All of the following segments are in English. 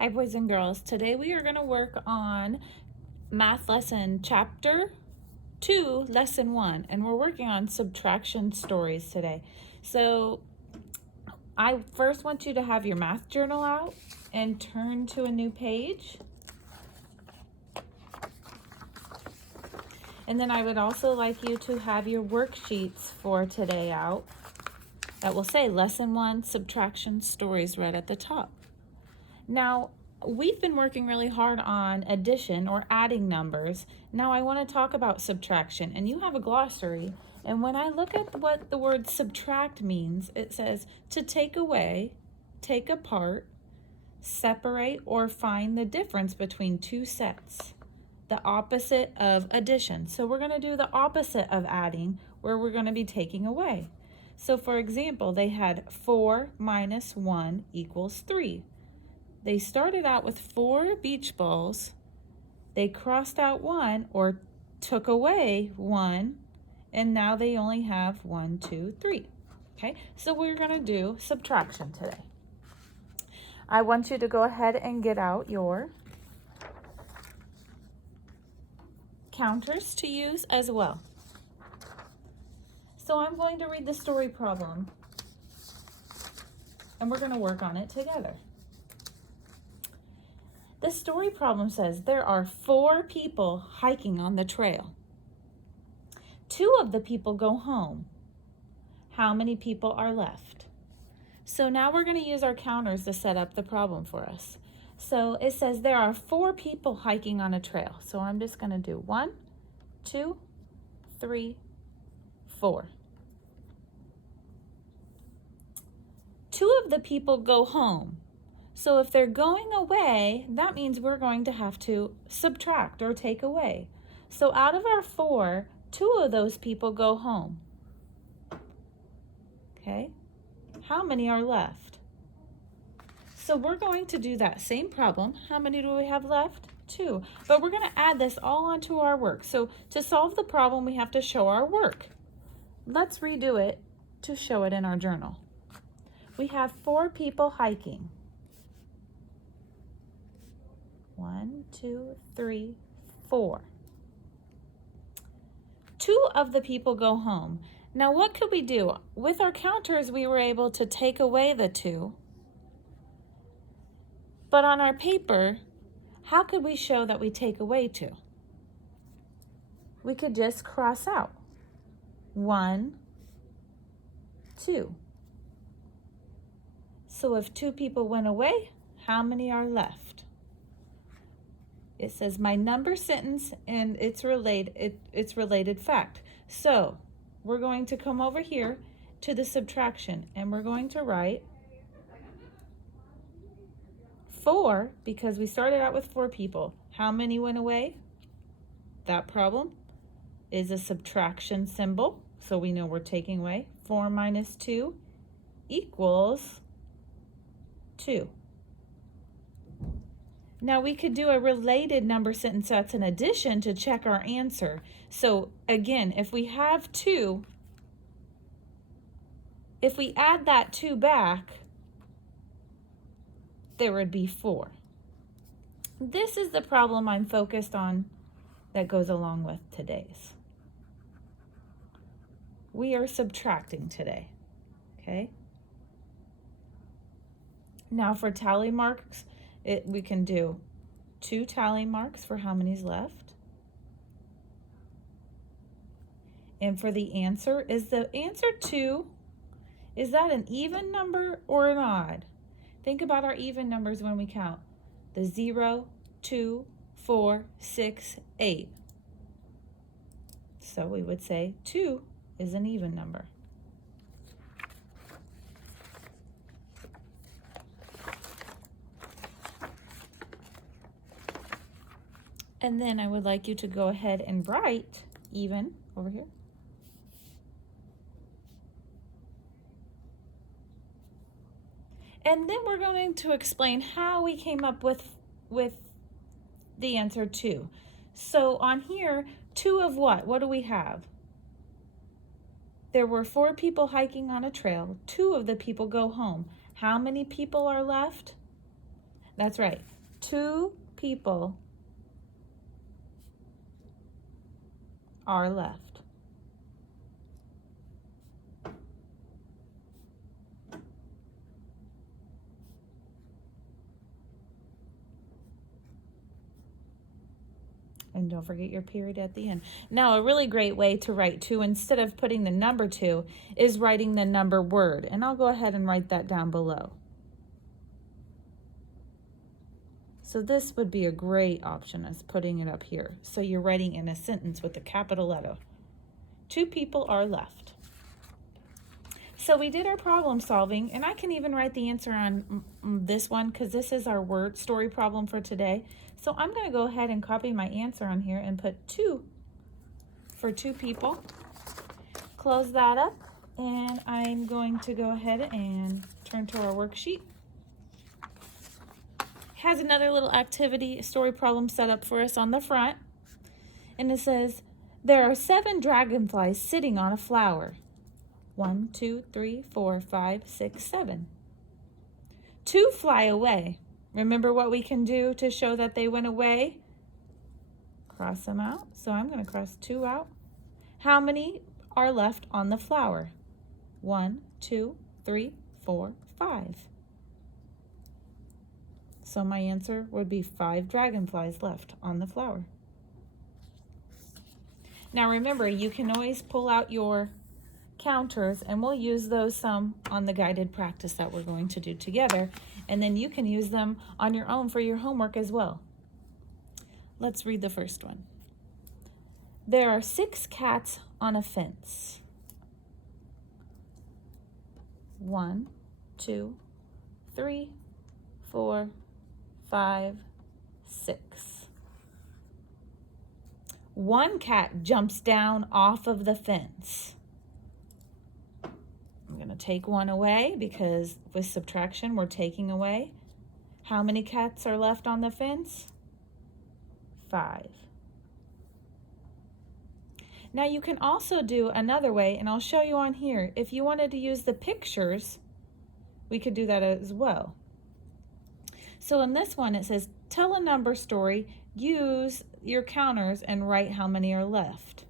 Hi boys and girls, today we are going to work on math lesson chapter 2 lesson 1, and we're working on subtraction stories today. So I first want you to have your math journal out and turn to a new page. And then I would also like you to have your worksheets for today out that will say lesson 1 subtraction stories right at the top. Now, we've been working really hard on addition or adding numbers. Now I want to talk about subtraction, and you have a glossary. And when I look at what the word subtract means, it says to take away, take apart, separate, or find the difference between two sets, the opposite of addition. So we're going to do the opposite of adding, where we're going to be taking away. So for example, they had 4 minus 1 equals 3. They started out with 4 beach balls. They crossed out 1 or took away 1, and now they only have 1, 2, 3. Okay, so we're going to do subtraction today. I want you to go ahead and get out your counters to use as well. So I'm going to read the story problem, and we're going to work on it together. The story problem says there are 4 people hiking on the trail. 2 of the people go home. How many people are left? So now we're going to use our counters to set up the problem for us. So it says there are 4 people hiking on a trail. So I'm just going to do 1, 2, 3, 4. 2 of the people go home. So if they're going away, that means we're going to have to subtract or take away. So out of our 4, 2 of those people go home. Okay, how many are left? So we're going to do that same problem. How many do we have left? 2. But we're going to add this all onto our work. So to solve the problem, we have to show our work. Let's redo it to show it in our journal. We have 4 people hiking. 1, 2, 3, 4. 2 of the people go home. Now what could we do? With our counters, we were able to take away the 2. But on our paper, how could we show that we take away 2? We could just cross out 1, 2. So if 2 people went away, how many are left? It says my number sentence and its related fact. So we're going to come over here to the subtraction, and we're going to write 4 because we started out with 4 people. How many went away? That problem is a subtraction symbol, so we know we're taking away. 4 minus 2 equals 2. Now we could do a related number sentence that's an addition to check our answer. So again, if we have 2, if we add that 2 back, there would be 4. This is the problem I'm focused on that goes along with today's. We are subtracting today, okay? Now for tally marks, we can do 2 tally marks for how many's left. And for the answer, is the answer 2, is that an even number or an odd? Think about our even numbers when we count. The 0, 2, 4, 6, 8. So we would say 2 is an even number. And then I would like you to go ahead and write even over here. And then we're going to explain how we came up with the answer 2. So on here, 2 of what? What do we have? There were 4 people hiking on a trail. 2 of the people go home. How many people are left? That's right. 2 people are left. And don't forget your period at the end. Now, a really great way to write 2 instead of putting the number 2 is writing the number word. And I'll go ahead and write that down below. So this would be a great option as putting it up here. So you're writing in a sentence with a capital letter. 2 people are left. So we did our problem solving, and I can even write the answer on this one because this is our word story problem for today. So I'm going to go ahead and copy my answer on here and put 2 for 2 people. Close that up, and I'm going to go ahead and turn to our worksheet. Has another little activity story problem set up for us on the front. And it says, there are 7 dragonflies sitting on a flower. 1, 2, 3, 4, 5, 6, 7. 2 fly away. Remember what we can do to show that they went away? Cross them out. So I'm going to cross 2 out. How many are left on the flower? 1, 2, 3, 4, 5. So my answer would be 5 dragonflies left on the flower. Now remember, you can always pull out your counters, and we'll use those some on the guided practice that we're going to do together, and then you can use them on your own for your homework as well. Let's read the first one. There are 6 cats on a fence. 1, 2, 3, 4, 5, 6. 1 cat jumps down off of the fence. I'm going to take 1 away because with subtraction we're taking away. How many cats are left on the fence? 5. Now you can also do another way, and I'll show you on here. If you wanted to use the pictures, we could do that as well. So in this one it says, tell a number story, use your counters and write how many are left.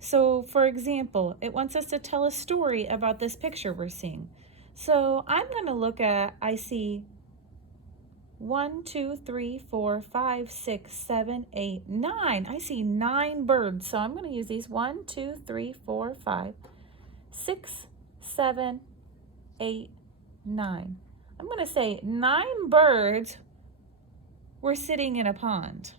So for example, it wants us to tell a story about this picture we're seeing. So I'm going to look at, I see 1, 2, 3, 4, 5, 6, 7, 8, 9. I see 9 birds. So I'm going to use these 1, 2, 3, 4, 5, 6, 7, 8, 9. I'm going to say 9 birds were sitting in a pond.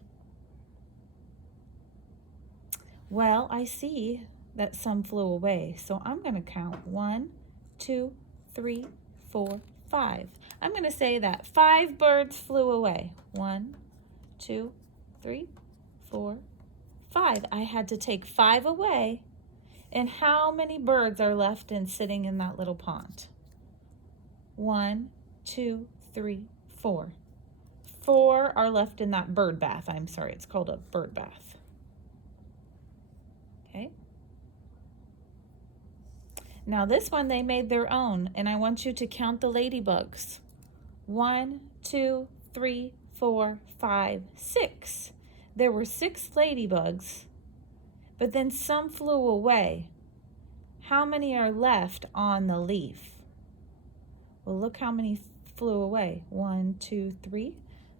Well, I see that some flew away. So I'm going to count 1, 2, 3, 4, 5. I'm going to say that 5 birds flew away. 1, 2, 3, 4, 5. I had to take 5 away. And how many birds are left and sitting in that little pond? 1, 2, 3, 4. 4 are left in that bird bath. I'm sorry, it's called a bird bath. Okay. Now this one they made their own, and I want you to count the ladybugs. 1, 2, 3, 4, 5, 6. There were 6 ladybugs, but then some flew away. How many are left on the leaf? Well, look how many flew away. 1, 2, 3.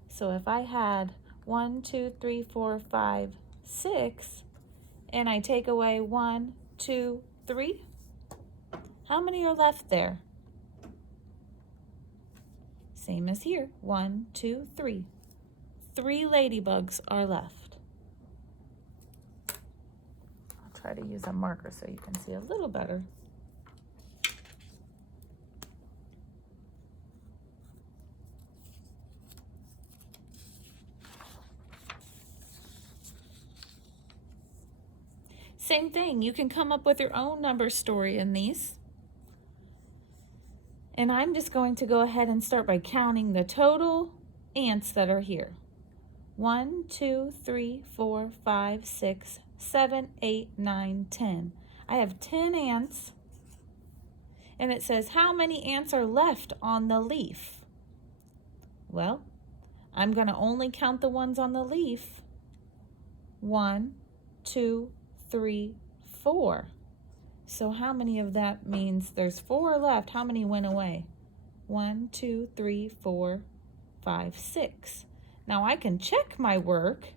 So if I had 1, 2, 3, 4, 5, 6, and I take away 1, 2, 3, how many are left there? Same as here. 1, 2, 3. 3 ladybugs are left. I'll try to use a marker so you can see a little better. Same thing, you can come up with your own number story in these. And I'm just going to go ahead and start by counting the total ants that are here. 1, 2, 3, 4, 5, 6, 7, 8, 9, 10. I have 10 ants. And it says, how many ants are left on the leaf? Well, I'm going to only count the ones on the leaf. 1, 2, 3, 4. So how many of that means there's 4 left? How many went away? 1, 2, 3, 4, 5, 6. Now I can check my work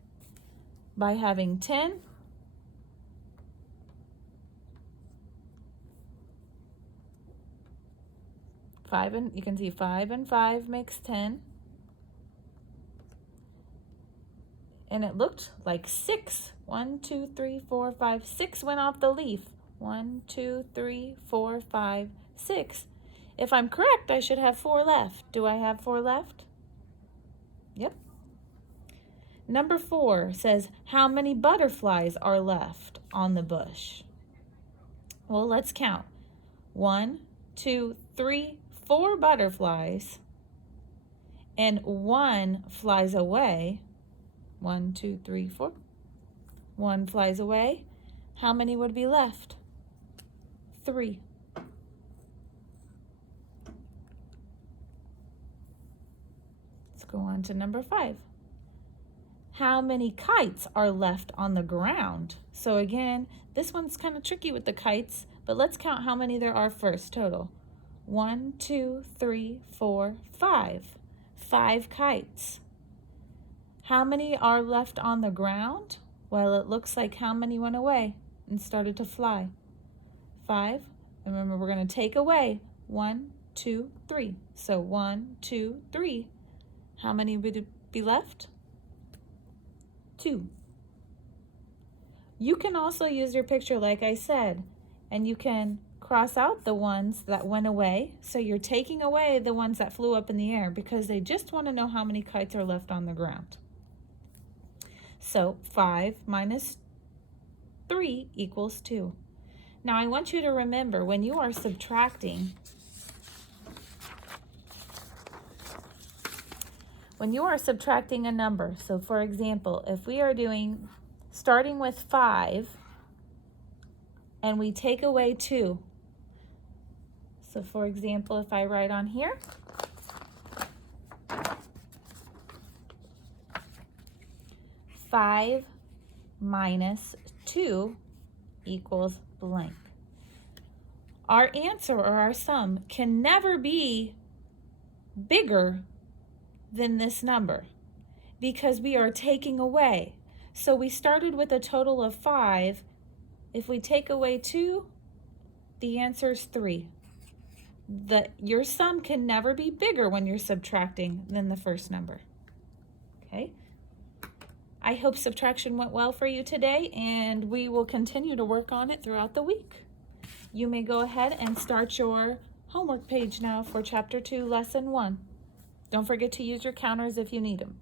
by having 10, 5, and you can see 5 and 5 makes 10. And it looked like 6. 1, 2, 3, 4, 5, 6 went off the leaf. 1, 2, 3, 4, 5, 6. If I'm correct, I should have 4 left. Do I have 4 left? Yep. Number 4 says, how many butterflies are left on the bush? Well, let's count. 1, 2, 3, 4 butterflies, and 1 flies away. 1, 2, 3, 4. 1 flies away. How many would be left? 3. Let's go on to number 5. How many kites are left on the ground? So again, this one's kind of tricky with the kites, but let's count how many there are first total. 1, 2, 3, 4, 5. 5 kites. How many are left on the ground? Well, it looks like how many went away and started to fly? 5. And remember, we're going to take away 1, 2, 3. So 1, 2, 3. How many would be left? 2. You can also use your picture like I said, and you can cross out the ones that went away. So you're taking away the ones that flew up in the air because they just want to know how many kites are left on the ground. So 5 minus 3 equals 2. Now I want you to remember when you are subtracting, a number, so for example, if we are starting with 5 and we take away 2. So for example, if I write on here, "5 minus 2 equals blank." Our answer or our sum can never be bigger than this number because we are taking away. So we started with a total of 5. If we take away 2, the answer is 3. Your sum can never be bigger when you're subtracting than the first number. Okay? I hope subtraction went well for you today, and we will continue to work on it throughout the week. You may go ahead and start your homework page now for Chapter 2, Lesson 1. Don't forget to use your counters if you need them.